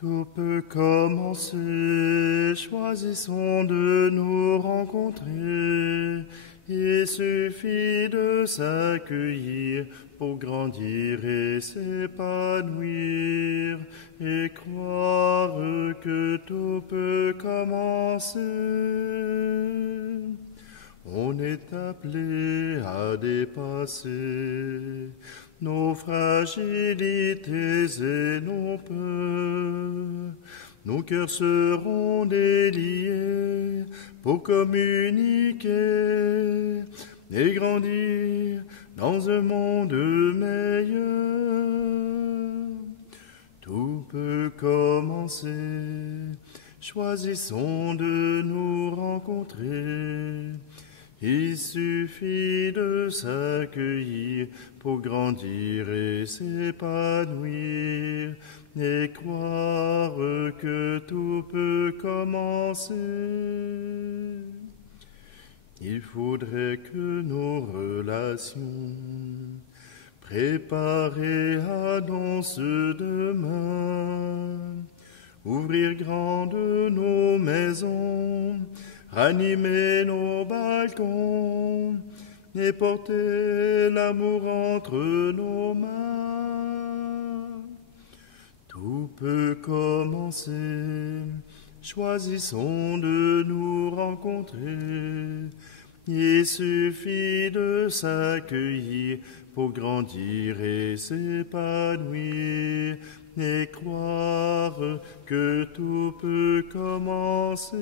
Tout peut commencer, choisissons de nous rencontrer. Il suffit de s'accueillir pour grandir et s'épanouir, et croire que tout peut commencer. On est appelé à dépasser nos fragilités et nos peurs. Nos cœurs seront déliés pour communiquer et grandir dans un monde meilleur. Tout peut commencer, choisissons de nous rencontrer. Il suffit de s'accueillir pour grandir et s'épanouir, et croire que tout peut commencer. Il faudrait que nos relations, préparées annonce demain, ouvrir grandes nos maisons, ranimer nos balcons et porter l'amour entre nos mains. Tout peut commencer, choisissons de nous rencontrer. Il suffit de s'accueillir pour grandir et s'épanouir, et croire que tout peut commencer.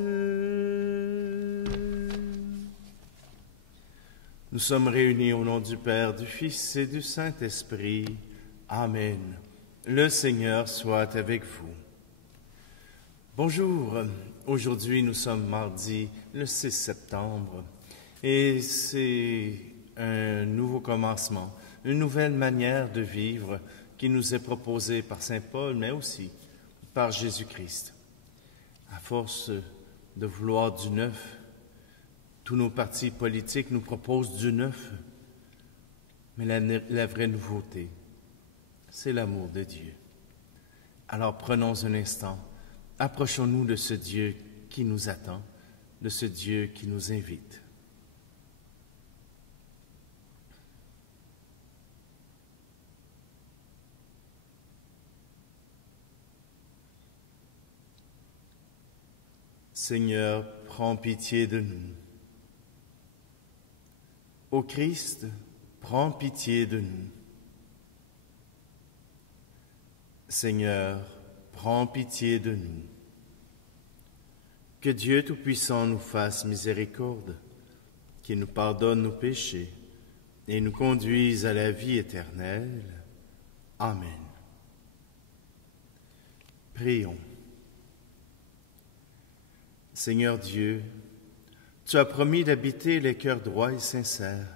Nous sommes réunis au nom du Père, du Fils et du Saint-Esprit. Amen. Le Seigneur soit avec vous. Bonjour, aujourd'hui nous sommes mardi le 6 septembre et c'est un nouveau commencement, une nouvelle manière de vivre qui nous est proposée par Saint Paul, mais aussi par Jésus-Christ. À force de vouloir du neuf, tous nos partis politiques nous proposent du neuf, mais la vraie nouveauté, c'est l'amour de Dieu. Alors prenons un instant, approchons-nous de ce Dieu qui nous attend, de ce Dieu qui nous invite. Seigneur, prends pitié de nous. Ô Christ, prends pitié de nous. Seigneur, prends pitié de nous. Que Dieu Tout-Puissant nous fasse miséricorde, qu'il nous pardonne nos péchés et nous conduise à la vie éternelle. Amen. Prions. Seigneur Dieu, tu as promis d'habiter les cœurs droits et sincères.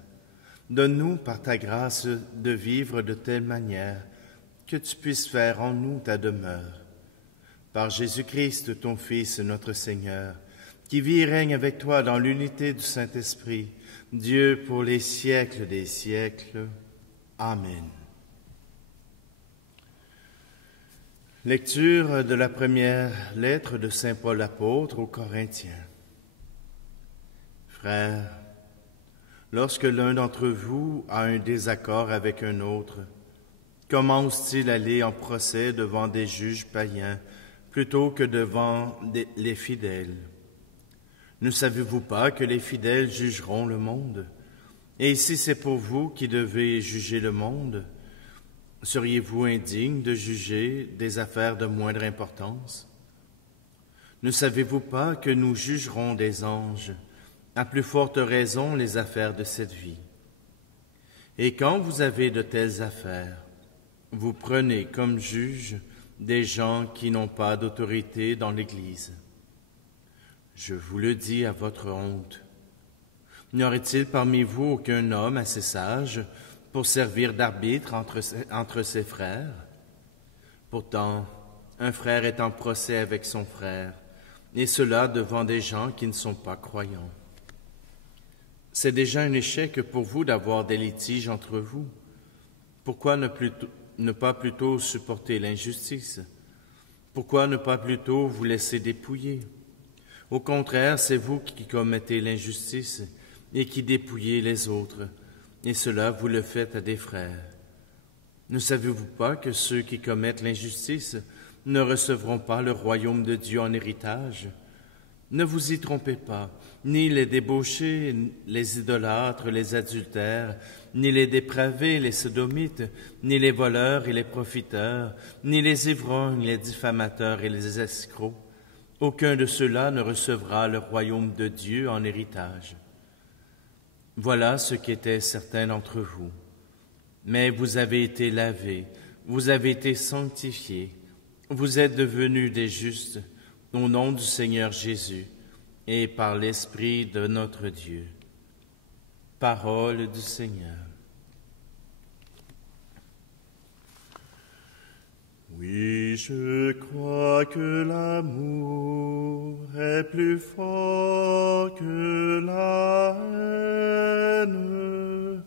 Donne-nous par ta grâce de vivre de telle manière que tu puisses faire en nous ta demeure. Par Jésus-Christ, ton Fils, notre Seigneur, qui vit et règne avec toi dans l'unité du Saint-Esprit, Dieu pour les siècles des siècles. Amen. Lecture de la première lettre de Saint Paul apôtre aux Corinthiens. Frères, lorsque l'un d'entre vous a un désaccord avec un autre, comment ose-t-il aller en procès devant des juges païens plutôt que devant les fidèles? Ne savez-vous pas que les fidèles jugeront le monde? Et si c'est pour vous qui devez juger le monde, seriez-vous indigne de juger des affaires de moindre importance? Ne savez-vous pas que nous jugerons des anges, à plus forte raison les affaires de cette vie? Et quand vous avez de telles affaires, vous prenez comme juges des gens qui n'ont pas d'autorité dans l'Église. Je vous le dis à votre honte. N'y aurait-il parmi vous aucun homme assez sage pour servir d'arbitre entre ses frères? Pourtant, un frère est en procès avec son frère, et cela devant des gens qui ne sont pas croyants. C'est déjà un échec pour vous d'avoir des litiges entre vous. Pourquoi ne pas plutôt supporter l'injustice? Pourquoi ne pas plutôt vous laisser dépouiller? Au contraire, c'est vous qui commettez l'injustice et qui dépouillez les autres, et cela vous le faites à des frères. Ne savez-vous pas que ceux qui commettent l'injustice ne recevront pas le royaume de Dieu en héritage? Ne vous y trompez pas, ni les débauchés, les idolâtres, les adultères, ni les dépravés, les sodomites, ni les voleurs et les profiteurs, ni les ivrognes, les diffamateurs et les escrocs. Aucun de ceux-là ne recevra le royaume de Dieu en héritage. Voilà ce qu'étaient certains d'entre vous. Mais vous avez été lavés, vous avez été sanctifiés, vous êtes devenus des justes au nom du Seigneur Jésus et par l'Esprit de notre Dieu. Parole du Seigneur. Oui, je crois que l'amour est plus fort que la haine.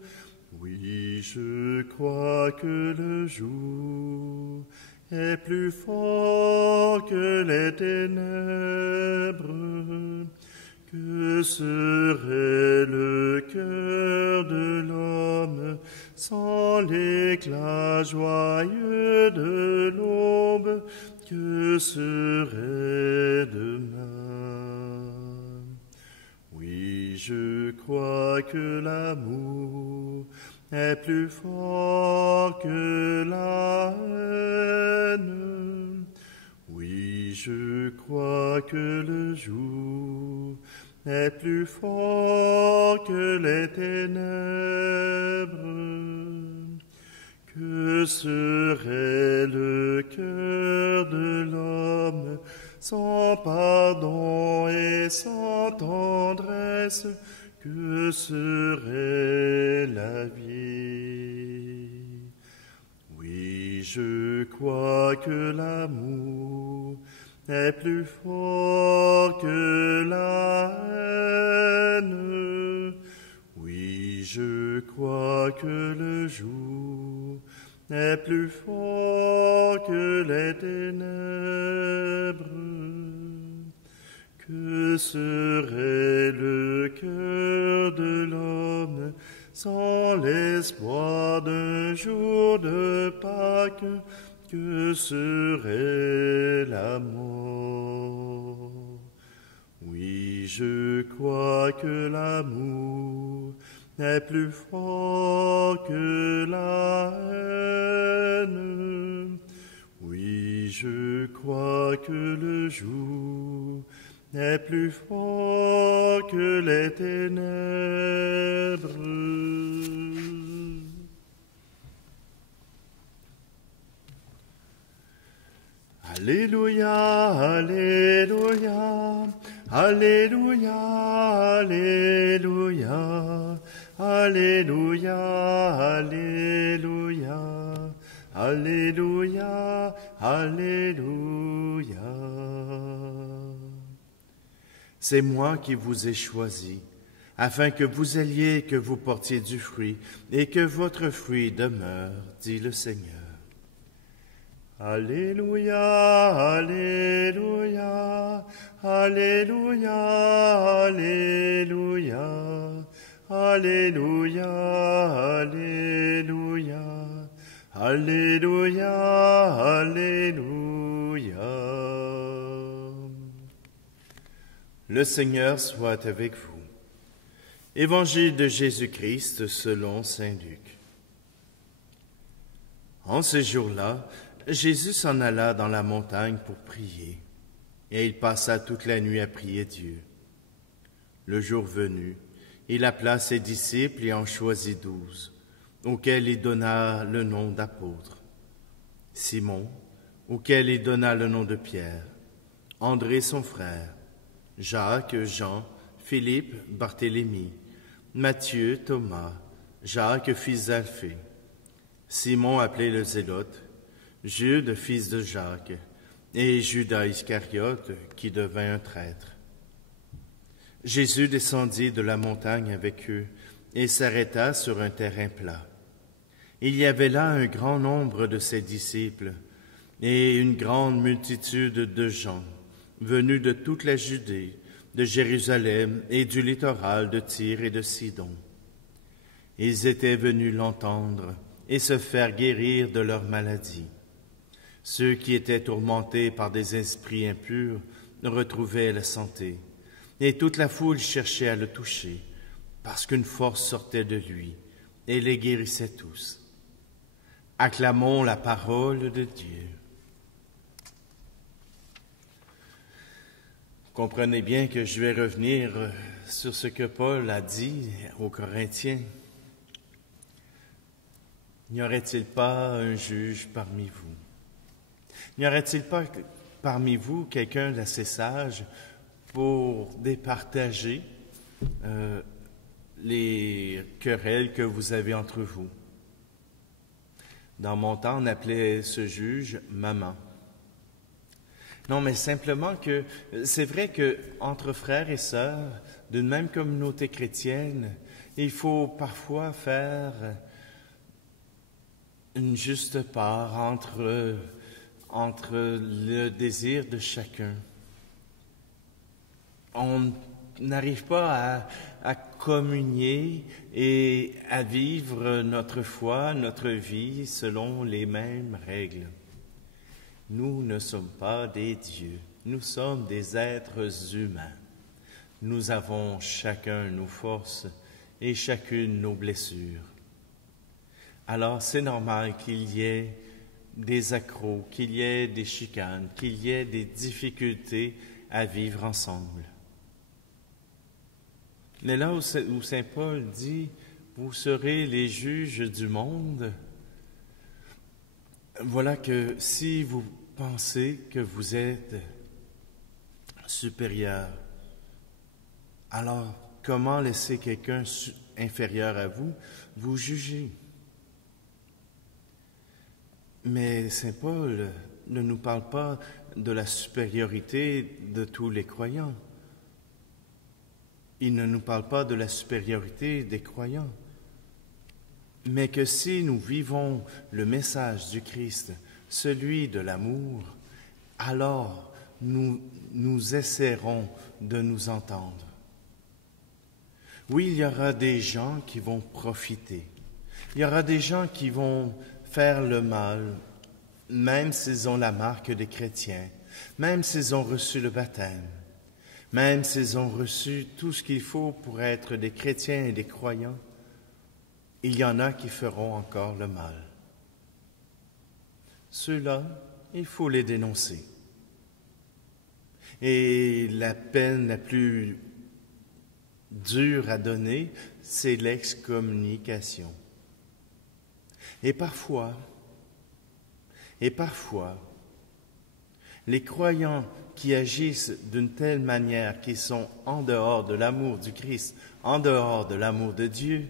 Oui, je crois que le jour est plus fort que les ténèbres. Que serait le cœur de l'homme sans l'éclat joyeux de l'aube? Que serait demain? Oui, je crois que l'amour est plus fort que la haine. Oui, je crois que le jour est plus fort que les ténèbres. Que serait le cœur de l'homme sans pardon et sans tendresse? Que serait la vie? Oui, je crois que l'amour est plus fort que la haine. Oui, je crois que le jour est plus fort que les ténèbres. Que serait le cœur de l'homme sans l'espoir d'un jour de Pâques? Que serait la mort? Oui, je crois que l'amour est plus fort que la haine. Oui, je crois que le jour est plus fort que les ténèbres. Alléluia, Alléluia, Alléluia, Alléluia, Alléluia, Alléluia, Alléluia, Alléluia. C'est moi qui vous ai choisi, afin que vous alliez, que vous portiez du fruit, et que votre fruit demeure, dit le Seigneur. Alléluia, Alléluia, Alléluia, Alléluia, Alléluia, Alléluia, Alléluia, Alléluia. Le Seigneur soit avec vous. Évangile de Jésus-Christ selon saint Luc. En ce jour-là, Jésus s'en alla dans la montagne pour prier, et il passa toute la nuit à prier Dieu. Le jour venu, il appela ses disciples et en choisit 12, auxquels il donna le nom d'apôtres. Simon, auquel il donna le nom de Pierre, André son frère, Jacques, Jean, Philippe, Barthélemy, Matthieu, Thomas, Jacques, fils d'Alphée, Simon appelé le Zélote, Jude, fils de Jacques, et Judas Iscariote, qui devint un traître. Jésus descendit de la montagne avec eux et s'arrêta sur un terrain plat. Il y avait là un grand nombre de ses disciples, et une grande multitude de gens venus de toute la Judée, de Jérusalem et du littoral de Tyr et de Sidon. Ils étaient venus l'entendre et se faire guérir de leur maladie. Ceux qui étaient tourmentés par des esprits impurs retrouvaient la santé, et toute la foule cherchait à le toucher, parce qu'une force sortait de lui et les guérissait tous. Acclamons la parole de Dieu. Comprenez bien que je vais revenir sur ce que Paul a dit aux Corinthiens. N'y aurait-il pas un juge parmi vous? N'y aurait-il pas parmi vous quelqu'un d'assez sage pour départager les querelles que vous avez entre vous? Dans mon temps, on appelait ce juge « maman ». Non, mais simplement que c'est vrai que entre frères et sœurs d'une même communauté chrétienne, il faut parfois faire une juste part entre le désir de chacun. On n'arrive pas à communier et à vivre notre foi, notre vie selon les mêmes règles. Nous ne sommes pas des dieux, nous sommes des êtres humains. Nous avons chacun nos forces et chacune nos blessures. Alors c'est normal qu'il y ait des accrocs, qu'il y ait des chicanes, qu'il y ait des difficultés à vivre ensemble. Mais là où Saint Paul dit « Vous serez les juges du monde », voilà que si vous pensez que vous êtes supérieur, alors comment laisser quelqu'un inférieur à vous vous juger? Mais Saint Paul ne nous parle pas de la supériorité de tous les croyants. Il ne nous parle pas de la supériorité des croyants. Mais que si nous vivons le message du Christ, celui de l'amour, alors nous essaierons de nous entendre. Oui, il y aura des gens qui vont profiter. Il y aura des gens qui vont faire le mal, même s'ils ont la marque des chrétiens, même s'ils ont reçu le baptême, même s'ils ont reçu tout ce qu'il faut pour être des chrétiens et des croyants. Il y en a qui feront encore le mal. Ceux-là, il faut les dénoncer. Et la peine la plus dure à donner, c'est l'excommunication. Et parfois, les croyants qui agissent d'une telle manière qu'ils sont en dehors de l'amour du Christ, en dehors de l'amour de Dieu,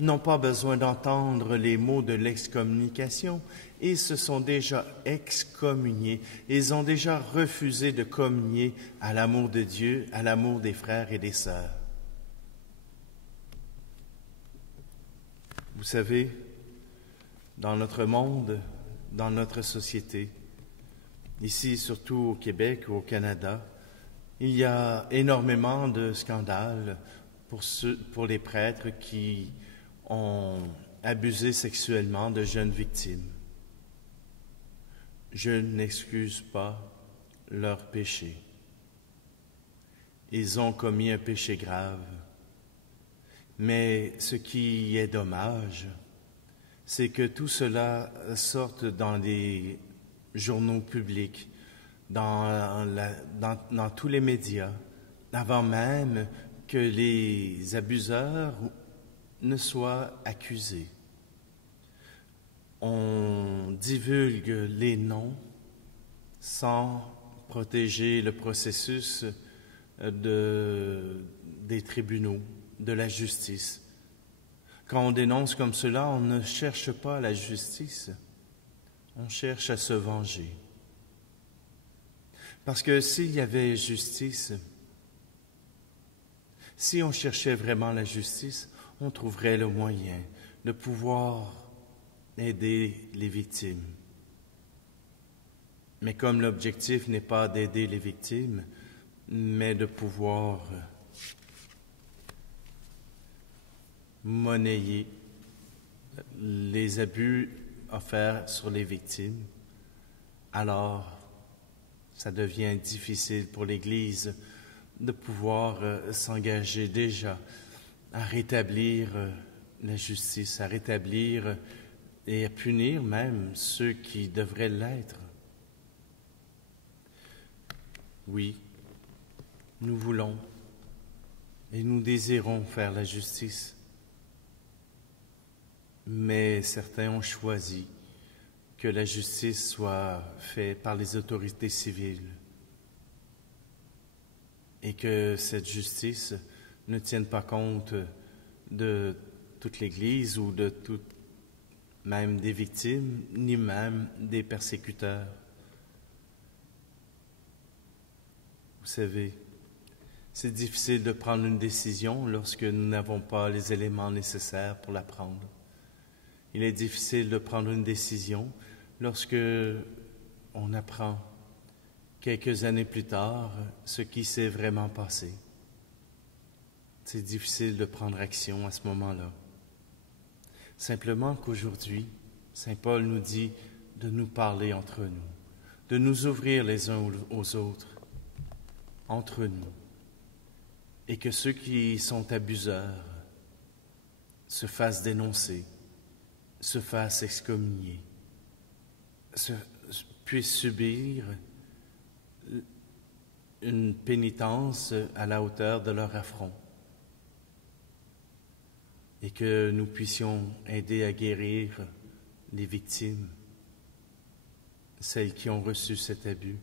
n'ont pas besoin d'entendre les mots de l'excommunication. Ils se sont déjà excommuniés. Ils ont déjà refusé de communier à l'amour de Dieu, à l'amour des frères et des sœurs. Vous savez, dans notre monde, dans notre société, ici surtout au Québec ou au Canada, il y a énormément de scandales pour les prêtres qui ont abusé sexuellement de jeunes victimes. Je n'excuse pas leur péché. Ils ont commis un péché grave. Mais ce qui est dommage, c'est que tout cela sorte dans les journaux publics, dans tous les médias, avant même que les abuseurs ne soient accusés. On divulgue les noms sans protéger le processus des tribunaux, de la justice. Quand on dénonce comme cela, on ne cherche pas la justice, on cherche à se venger. Parce que s'il y avait justice, si on cherchait vraiment la justice, on trouverait le moyen de pouvoir aider les victimes. Mais comme l'objectif n'est pas d'aider les victimes, mais de pouvoir monnayer les abus offerts sur les victimes, alors ça devient difficile pour l'Église de pouvoir s'engager déjà à rétablir la justice, à rétablir et à punir même ceux qui devraient l'être. Oui, nous voulons et nous désirons faire la justice, mais certains ont choisi que la justice soit faite par les autorités civiles et que cette justice ne tienne pas compte de toute l'Église ou de même des victimes, ni même des persécuteurs. Vous savez, c'est difficile de prendre une décision lorsque nous n'avons pas les éléments nécessaires pour la prendre. Il est difficile de prendre une décision lorsque on apprend quelques années plus tard ce qui s'est vraiment passé. C'est difficile de prendre action à ce moment-là. Simplement qu'aujourd'hui, Saint Paul nous dit de nous parler entre nous, de nous ouvrir les uns aux autres, entre nous, et que ceux qui sont abuseurs se fassent dénoncer, se fassent excommunier, puissent subir une pénitence à la hauteur de leur affront, et que nous puissions aider à guérir les victimes, celles qui ont reçu cet abus,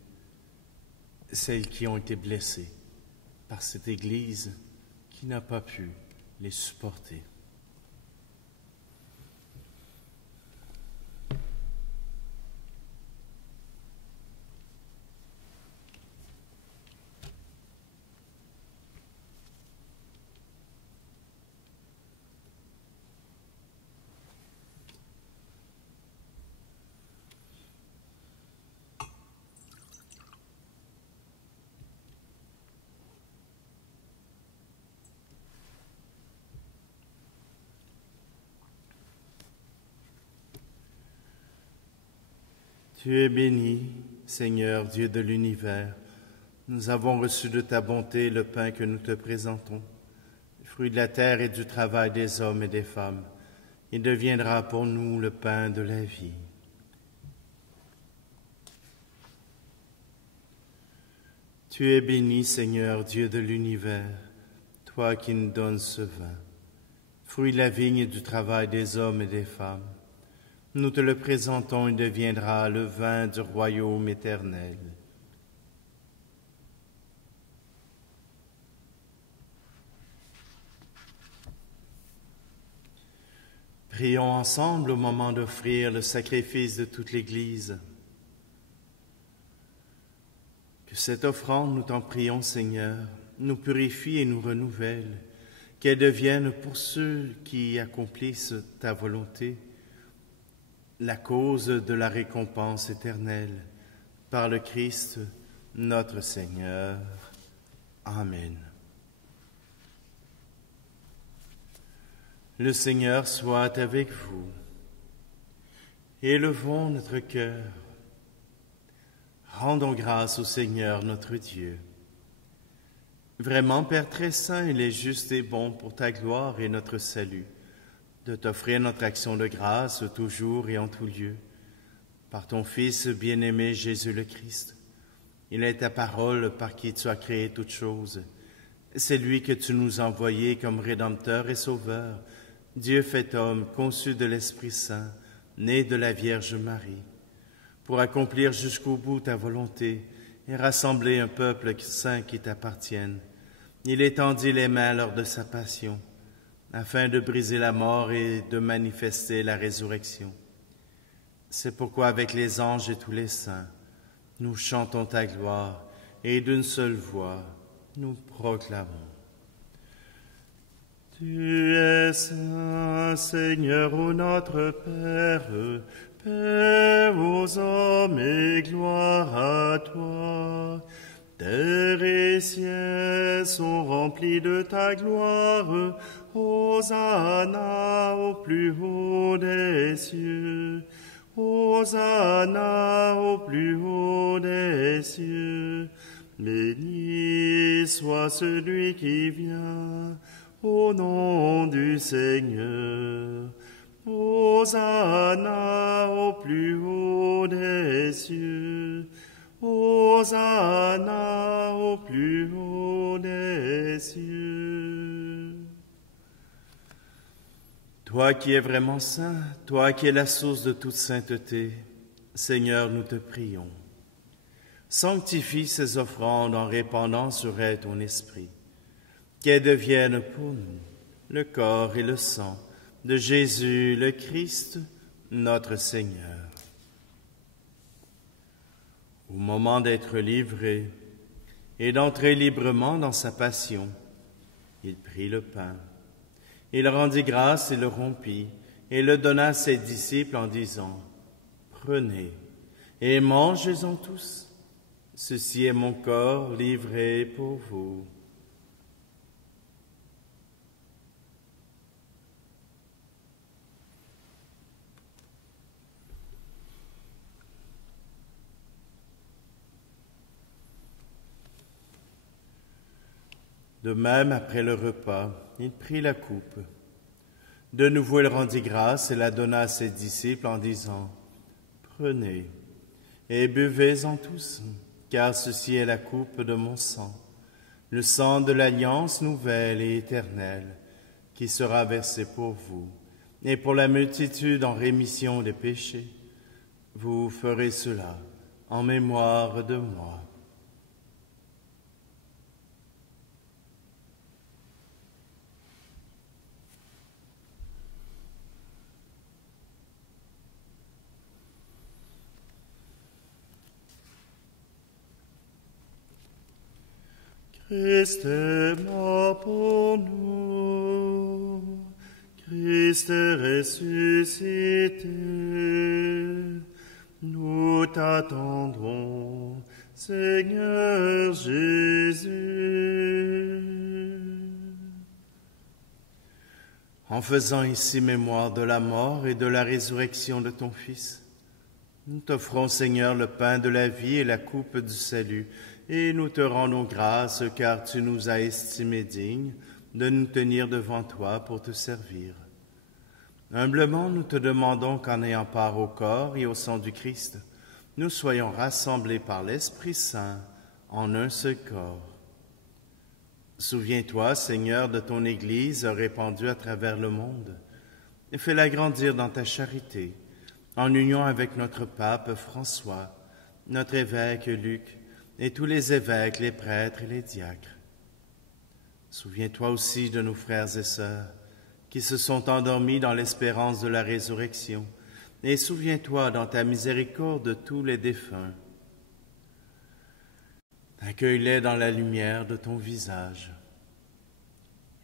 celles qui ont été blessées par cette Église qui n'a pas pu les supporter. Tu es béni, Seigneur, Dieu de l'univers. Nous avons reçu de ta bonté le pain que nous te présentons, fruit de la terre et du travail des hommes et des femmes. Il deviendra pour nous le pain de la vie. Tu es béni, Seigneur, Dieu de l'univers, toi qui nous donnes ce vin, fruit de la vigne et du travail des hommes et des femmes. Nous te le présentons, il deviendra le vin du royaume éternel. Prions ensemble au moment d'offrir le sacrifice de toute l'Église. Que cette offrande, nous t'en prions, Seigneur, nous purifie et nous renouvelle, qu'elle devienne pour ceux qui accomplissent ta volonté la cause de la récompense éternelle, par le Christ, notre Seigneur. Amen. Le Seigneur soit avec vous. Élevons notre cœur. Rendons grâce au Seigneur notre Dieu. Vraiment, Père très saint, il est juste et bon pour ta gloire et notre salut, de t'offrir notre action de grâce toujours et en tout lieu. Par ton Fils bien-aimé Jésus le Christ, il est ta parole par qui tu as créé toutes choses. C'est lui que tu nous as envoyé comme Rédempteur et Sauveur, Dieu fait homme, conçu de l'Esprit Saint, né de la Vierge Marie, pour accomplir jusqu'au bout ta volonté et rassembler un peuple saint qui t'appartienne. Il étendit les mains lors de sa passion, afin de briser la mort et de manifester la résurrection. C'est pourquoi avec les anges et tous les saints, nous chantons ta gloire et d'une seule voix, nous proclamons. Tu es saint, Seigneur, ô notre Père, Paix aux hommes et gloire à toi. Terre et ciel sont remplis de ta gloire. Hosanna au plus haut des cieux. Hosanna au plus haut des cieux. Béni soit celui qui vient au nom du Seigneur. Hosanna au plus haut des cieux. Hosanna au plus haut des cieux. Toi qui es vraiment saint, toi qui es la source de toute sainteté, Seigneur, nous te prions. Sanctifie ces offrandes en répandant sur elles ton esprit, qu'elles deviennent pour nous le corps et le sang de Jésus le Christ, notre Seigneur. Au moment d'être livré et d'entrer librement dans sa passion, il prit le pain. Il rendit grâce et le rompit, et le donna à ses disciples en disant, « Prenez et mangez-en tous. Ceci est mon corps livré pour vous. » De même, après le repas, il prit la coupe. De nouveau, il rendit grâce et la donna à ses disciples en disant, « Prenez et buvez-en tous, car ceci est la coupe de mon sang, le sang de l'alliance nouvelle et éternelle, qui sera versé pour vous, et pour la multitude en rémission des péchés. Vous ferez cela en mémoire de moi. » Christ est mort pour nous, Christ est ressuscité, nous t'attendrons, Seigneur Jésus. En faisant ici mémoire de la mort et de la résurrection de ton Fils, nous t'offrons, Seigneur, le pain de la vie et la coupe du salut, et nous te rendons grâce car tu nous as estimés dignes de nous tenir devant toi pour te servir. Humblement, nous te demandons qu'en ayant part au corps et au sang du Christ, nous soyons rassemblés par l'Esprit Saint en un seul corps. Souviens-toi, Seigneur, de ton Église répandue à travers le monde, et fais-la grandir dans ta charité, en union avec notre pape François, notre évêque Luc, et tous les évêques, les prêtres et les diacres. Souviens-toi aussi de nos frères et sœurs qui se sont endormis dans l'espérance de la résurrection, et souviens-toi dans ta miséricorde de tous les défunts. Accueille-les dans la lumière de ton visage.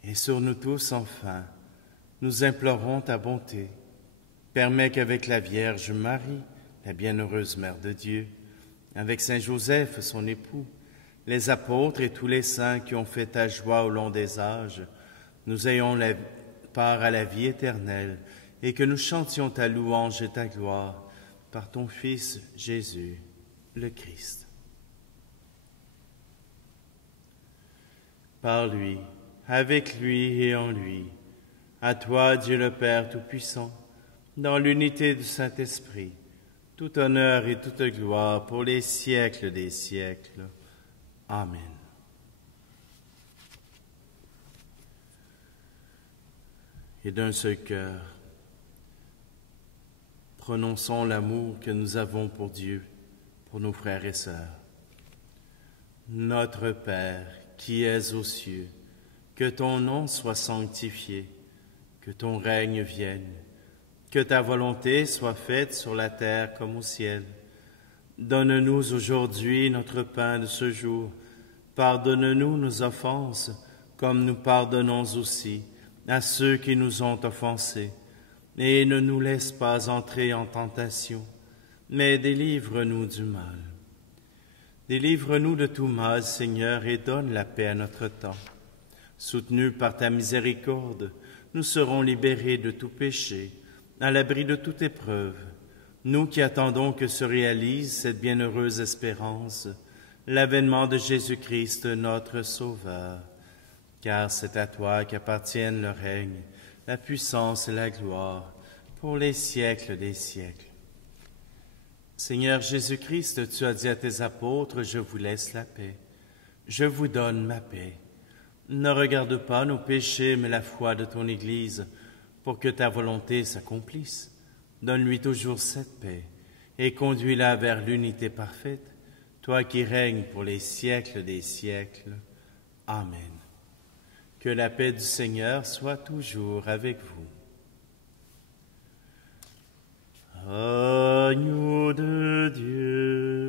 Et sur nous tous, enfin, nous implorons ta bonté. Permets qu'avec la Vierge Marie, la bienheureuse Mère de Dieu, avec Saint Joseph, son époux, les apôtres et tous les saints qui ont fait ta joie au long des âges, nous ayons part à la vie éternelle et que nous chantions ta louange et ta gloire par ton Fils Jésus, le Christ. Par lui, avec lui et en lui, à toi, Dieu le Père Tout-Puissant, dans l'unité du Saint-Esprit, tout honneur et toute gloire pour les siècles des siècles. Amen. Et d'un seul cœur, prononçons l'amour que nous avons pour Dieu, pour nos frères et sœurs. Notre Père, qui es aux cieux, que ton nom soit sanctifié, que ton règne vienne, que ta volonté soit faite sur la terre comme au ciel. Donne-nous aujourd'hui notre pain de ce jour. Pardonne-nous nos offenses, comme nous pardonnons aussi à ceux qui nous ont offensés. et ne nous laisse pas entrer en tentation, mais délivre-nous du mal. Délivre-nous de tout mal, Seigneur, et donne la paix à notre temps. Soutenus par ta miséricorde, nous serons libérés de tout péché, à l'abri de toute épreuve, nous qui attendons que se réalise cette bienheureuse espérance, l'avènement de Jésus-Christ, notre Sauveur. Car c'est à toi qu'appartiennent le règne, la puissance et la gloire, pour les siècles des siècles. Seigneur Jésus-Christ, tu as dit à tes apôtres, « Je vous laisse la paix, je vous donne ma paix. » Ne regarde pas nos péchés, mais la foi de ton Église, pour que ta volonté s'accomplisse. Donne-lui toujours cette paix, et conduis-la vers l'unité parfaite, toi qui règnes pour les siècles des siècles. Amen. Que la paix du Seigneur soit toujours avec vous. Agneau de Dieu,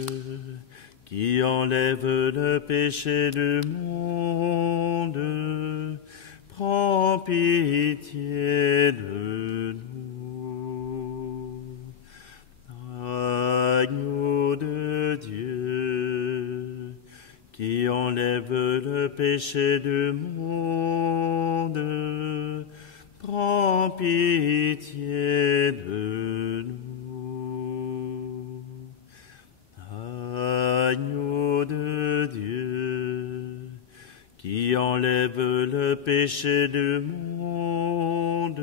qui enlève le péché du monde, prends pitié de nous. Agneau de Dieu, qui enlève le péché du monde, prends pitié de nous. Agneau de Dieu, qui enlève le péché du monde,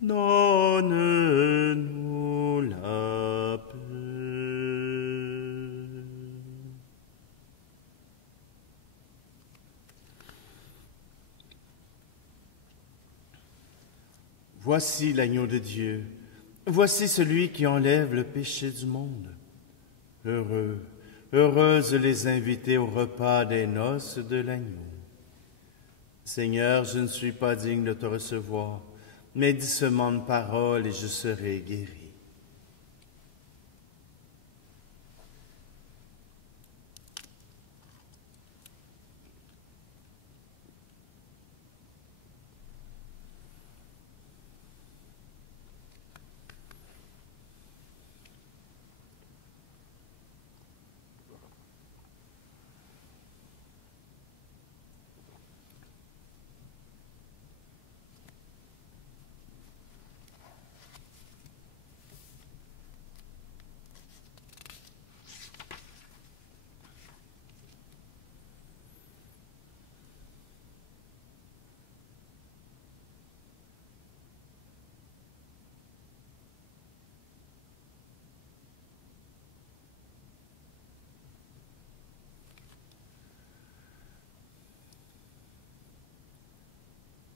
donne-nous la paix. Voici l'agneau de Dieu, voici celui qui enlève le péché du monde. Heureux, heureuses les invités au repas des noces de l'agneau. Seigneur, je ne suis pas digne de te recevoir, mais dis seulement une parole et je serai guéri.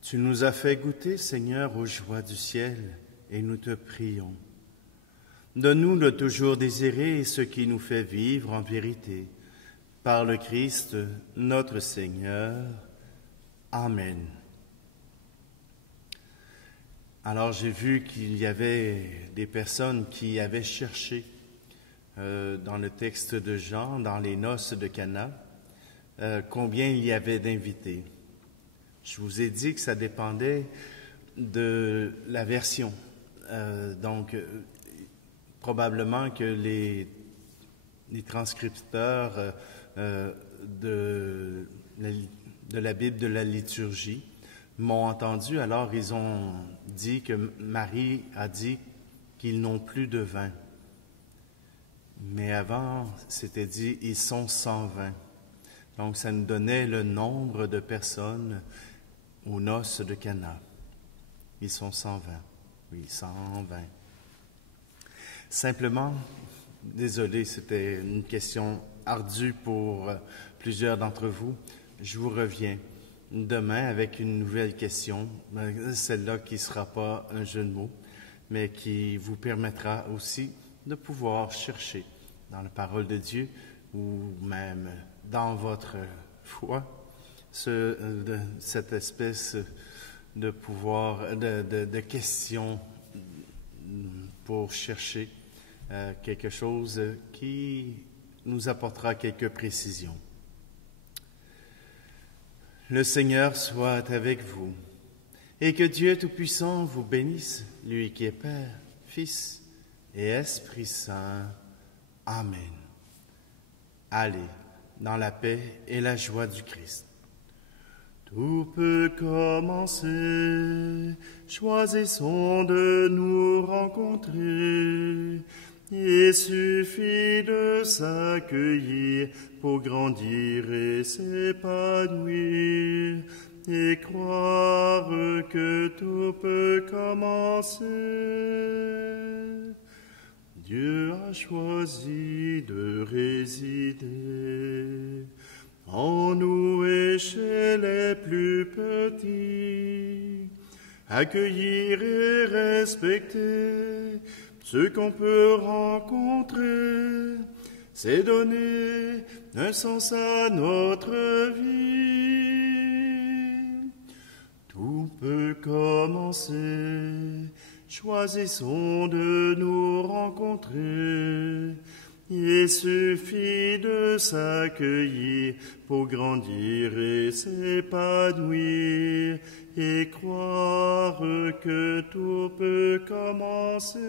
Tu nous as fait goûter, Seigneur, aux joies du ciel, et nous te prions. Donne-nous de toujours désirer ce qui nous fait vivre en vérité. Par le Christ, notre Seigneur. Amen. Alors j'ai vu qu'il y avait des personnes qui avaient cherché dans le texte de Jean, dans les noces de Cana, combien il y avait d'invités. Je vous ai dit que ça dépendait de la version. Probablement que les transcripteurs de la Bible de la liturgie m'ont entendu, alors ils ont dit que Marie a dit qu'ils n'ont plus de vin. Mais avant, c'était dit, ils sont 120. Donc, ça nous donnait le nombre de personnes aux noces de Cana. Ils sont 120. Oui, 120. Simplement, désolé, c'était une question ardue pour plusieurs d'entre vous. Je vous reviens demain avec une nouvelle question, celle-là qui ne sera pas un jeu de mots, mais qui vous permettra aussi de pouvoir chercher dans la parole de Dieu ou même dans votre foi cette espèce de pouvoir, de questions pour chercher quelque chose qui nous apportera quelques précisions. Le Seigneur soit avec vous Et que Dieu Tout-Puissant vous bénisse, lui qui est Père, Fils et Esprit Saint. Amen. Allez dans la paix et la joie du Christ. Tout peut commencer, choisissons de nous rencontrer. Il suffit de s'accueillir pour grandir et s'épanouir, et croire que tout peut commencer. Dieu a choisi de résider en nous et chez les plus petits, accueillir et respecter ce qu'on peut rencontrer, c'est donner un sens à notre vie. Tout peut commencer, choisissons de nous rencontrer. Il suffit de s'accueillir pour grandir et s'épanouir et croire que tout peut commencer.